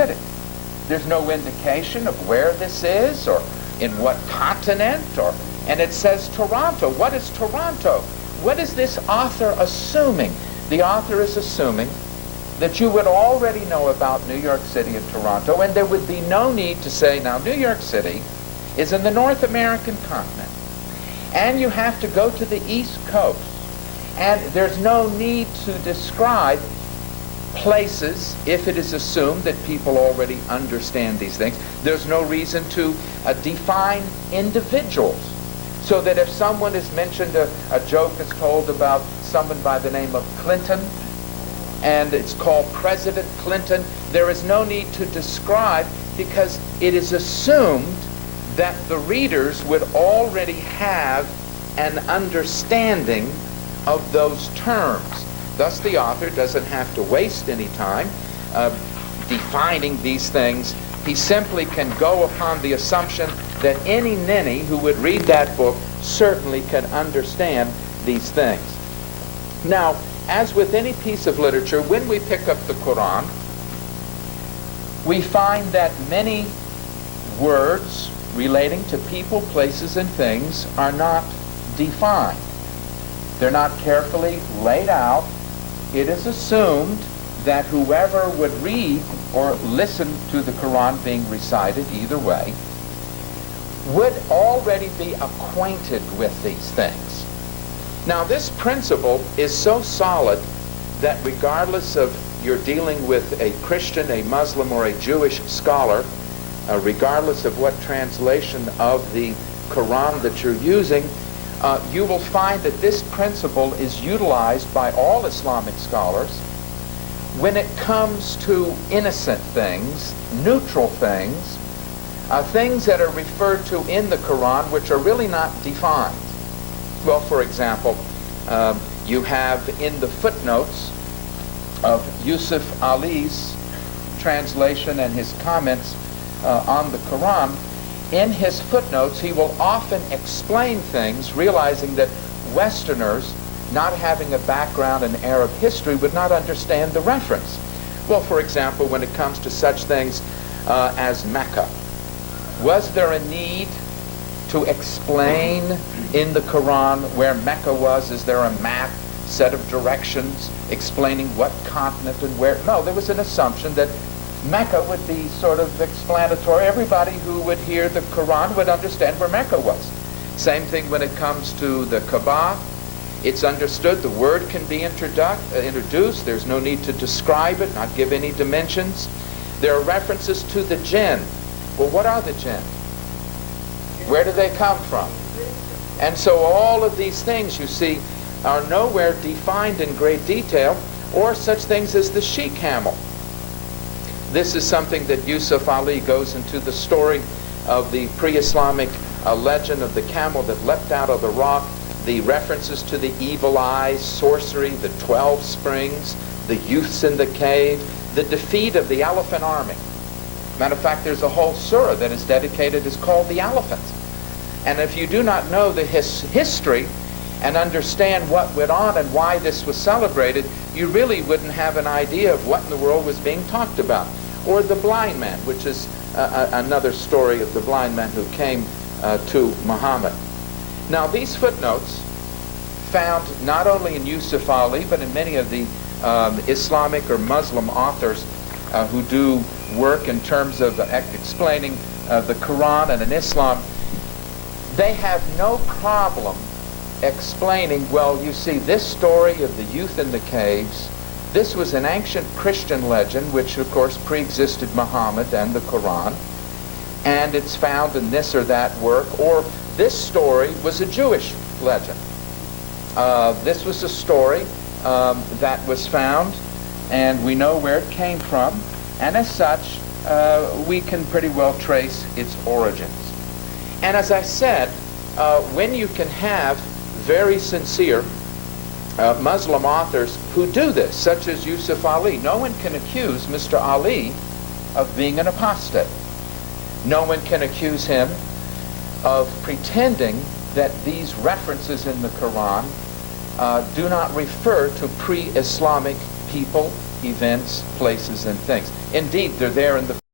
City. There's no indication of where this is or in what continent, and it says Toronto. What is Toronto? What is this author assuming? The author is assuming that you would already know about New York City and Toronto, and there would be no need to say, now New York City is in the North American continent, and you have to go to the East Coast, and there's no need to describe places if it is assumed that people already understand these things. There's no reason to define individuals, so that if someone is mentioned, a joke is told about someone by the name of Clinton, and it's called President Clinton, there is no need to describe, because it is assumed that the readers would already have an understanding of those terms. Thus, the author doesn't have to waste any time defining these things. He simply can go upon the assumption that any ninny who would read that book certainly can understand these things. Now, as with any piece of literature, when we pick up the Quran, we find that many words relating to people, places, and things are not defined. They're not carefully laid out. It is assumed that whoever would read or listen to the Quran being recited, either way, would already be acquainted with these things. Now, this principle is so solid that regardless of you're dealing with a Christian, a Muslim, or a Jewish scholar, regardless of what translation of the Quran that you're using, you will find that this principle is utilized by all Islamic scholars when it comes to innocent things, neutral things, things that are referred to in the Quran which are really not defined. Well, for example, you have in the footnotes of Yusuf Ali's translation and his comments on the Quran, in his footnotes he will often explain things, realizing that Westerners, not having a background in Arab history, would not understand the reference. Well, for example, when it comes to such things as Mecca, was there a need to explain in the Quran where Mecca was? Is there a map, set of directions explaining what continent and where? No, there was an assumption that Mecca would be sort of explanatory. Everybody who would hear the Quran would understand where Mecca was. Same thing when it comes to the Kaaba. It's understood the word can be introduced. There's no need to describe it, not give any dimensions. There are references to the jinn. Well, what are the jinn? Where do they come from? And so all of these things, you see, are nowhere defined in great detail, or such things as the she-camel. This is something that Yusuf Ali goes into the story of the pre-Islamic legend of the camel that leapt out of the rock, the references to the evil eyes, sorcery, the 12 springs, the youths in the cave, the defeat of the elephant army. Matter of fact, there's a whole surah that is dedicated, is called the elephant. And if you do not know the history and understand what went on and why this was celebrated, you really wouldn't have an idea of what in the world was being talked about. Or the blind man, which is another story of the blind man who came to Muhammad. Now, these footnotes, found not only in Yusuf Ali, but in many of the Islamic or Muslim authors who do work in terms of explaining the Quran and in Islam, they have no problem explaining, well, you see, this story of the youth in the caves, this was an ancient Christian legend, which of course pre-existed Muhammad and the Quran, and it's found in this or that work, or this story was a Jewish legend. This was a story that was found, and we know where it came from, and as such, we can pretty well trace its origins. And as I said, when you can have very sincere Muslim authors who do this, such as Yusuf Ali, no one can accuse Mr. Ali of being an apostate. No one can accuse him of pretending that these references in the Quran do not refer to pre-Islamic people, events, places, and things. Indeed, they're there in the